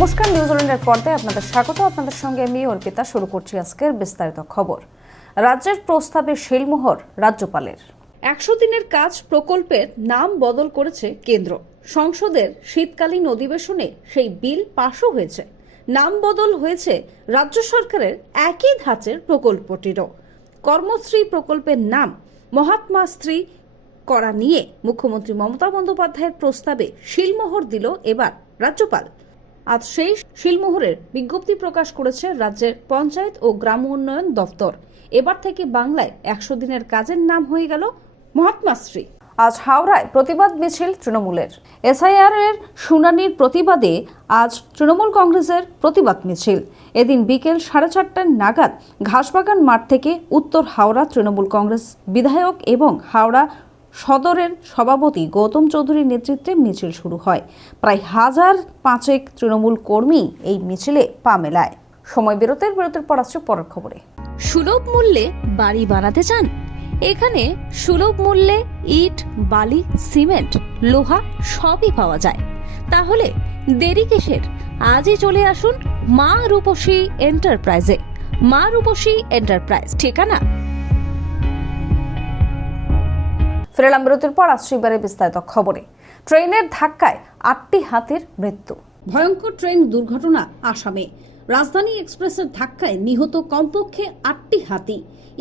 নমস্কার নিউজিল্যান্ডের পর্দায় আপনাদের স্বাগত। আপনাদের সঙ্গে আমি অর্পিতা, শুরু করছি আজকের বিস্তারিত খবর। রাজ্যের প্রস্তাবে শিলমোহর রাজ্যপালের। একশো দিনের কাজ প্রকল্পের নাম বদল করেছে কেন্দ্র। সংসদের শীতকালীন অধিবেশনে সেই বিল পাশও হয়েছে। নাম বদল হয়েছে রাজ্য সরকারের একই ধাঁচের প্রকল্পটিরও। কর্মশ্রী প্রকল্পের নাম মহাত্মা স্ত্রী করা নিয়ে মুখ্যমন্ত্রী মমতা বন্দ্যোপাধ্যায়ের প্রস্তাবে শিলমোহর দিল এবার রাজ্যপাল। আজ সেই শিলমোহরের বিজ্ঞপ্তি প্রকাশ করেছে রাজ্যের পঞ্চায়েত ও গ্রাম উন্নয়ন দপ্তর। এবার থেকে বাংলায় একশো দিনের কাজের নাম হয়ে গেল মহাত্মাশ্রী আজ হাওড়ায় প্রতিবাদ মিছিল তৃণমূলের। এসআইআর এর শুনানির প্রতিবাদে আজ তৃণমূল কংগ্রেসের প্রতিবাদ মিছিল। এদিন বিকেল সাড়ে চারটার নাগাদ ঘাসবাগান মাঠ থেকে উত্তর হাওড়া তৃণমূল কংগ্রেস বিধায়ক এবং হাওড়া সদরের সভাপতি গৌতম চৌধুরীর নেতৃত্বে মিছিল শুরু হয়। প্রায় হাজার পাঁচেক তৃণমূল কর্মী এই মিছিলে পা মেলায়। সময় বিরতির বিরতির পর আসছে পরের খবরে। সুলভ মূল্যে বাড়ি বানাতে চান? এখানে সুলভ মূল্যে ইট, বালি, সিমেন্ট, লোহা সবই পাওয়া যায়। তাহলে দেরি কিসের? আজই চলে আসুন মা রূপসী এন্টারপ্রাইজে। মা রূপসী এন্টারপ্রাইজ, ঠিকানা? ফেরালাম বিরতির পর আসছে এবারে বিস্তারিত খবরে। ট্রেনের ধাক্কায় আটটি হাতির মৃত্যু। ভয়ঙ্কর ট্রেন দুর্ঘটনা আসামে। রাজধানী এক্সপ্রেসের ধাক্কায় নিহত কমপক্ষে আটটি হাতি।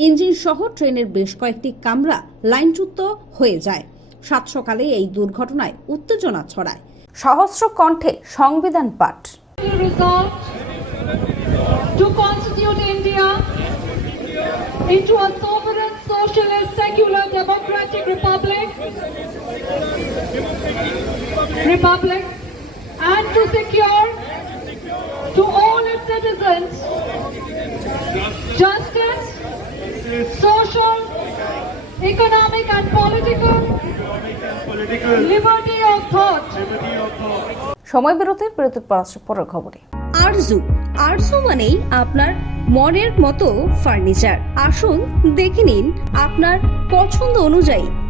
ইঞ্জিন সহ ট্রেনের বেশ কয়েকটি কামরা লাইনচ্যুত হয়ে যায়। সাত সকালে এই দুর্ঘটনায় উত্তেজনা ছড়ায়। সহস্র কণ্ঠে সংবিধান পাঠ। Into a sovereign, socialist, secular, democratic republic, republic, and to secure to all its citizens justice, social, economic, and political liberty of thought. সময় বিরতির বিরতির পর আসছে পরের খবরে আরজু আরজু মানেই আপনার মনের মতো ফার্নিচার আসুন দেখে নিন আপনার পছন্দ অনুযায়ী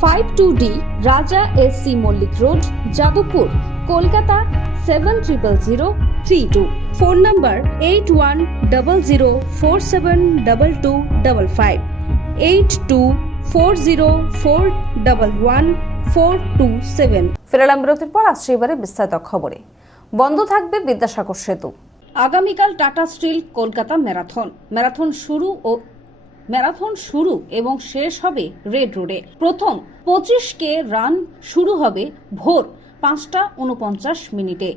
Five two D Raja S C Mallick road Jadavpur Kolkata seven triple zero three two. Phone number eight one double zero four seven double two double five. Eight two four zero four double one four two seven. ফেরালাম বিরতির পর আসছে এবারে বিস্তারিত খবরে। বন্ধ থাকবে বিদ্যাসাগর সেতু। আগামীকাল Tata steel Kolkata marathon. Marathon শুরু ও ম্যারাথন শুরু এবং শেষ হবে রেড রোডে। প্রথম পঁচিশ কে রান শুরু হবে ভোর পাঁচটা উনপঞ্চাশ মিনিটে।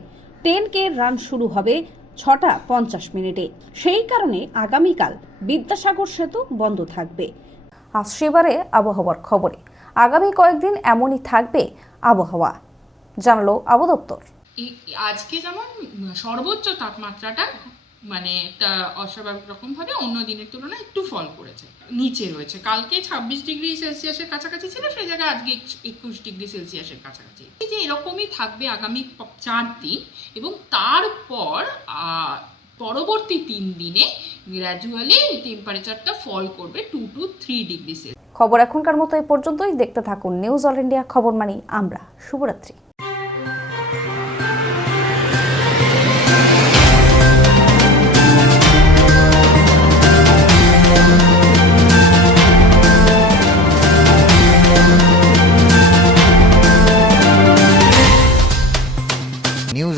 টেন কে রান শুরু হবে ছটা পঞ্চাশ মিনিটে। সেই কারণে আগামীকাল বিদ্যাসাগর সেতু বন্ধ থাকবে। আসছে এবারে আবহাওয়ার খবরে। আগামী কয়েকদিন এমনই থাকবে আবহাওয়া। জানালো আবু দপ্তর। আজকে যেমন সর্বোচ্চ তাপমাত্রাটা মানে একটা অস্বাভাবিক রকমভাবে অন্য দিনের তুলনায় একটু ফল করেছে। নিচে রয়েছে। কালকে ছাব্বিশ ডিগ্রি সেলসিয়াসের কাছাকাছি ছিল, সেই জায়গায় আজকে একুশ ডিগ্রি সেলসিয়াসের কাছাকাছি। যে এরকমই থাকবে আগামী চার দিন এবং তারপর পরবর্তী তিন দিনে গ্র্যাজুয়ালি টেম্পারেচারটা ফল করবে two two three degree Celsius খবর এখনকার মতো এই পর্যন্তই। দেখতে থাকুন নিউজ অল ইন্ডিয়া খবর মানি আমরা। শুভরাত্রি।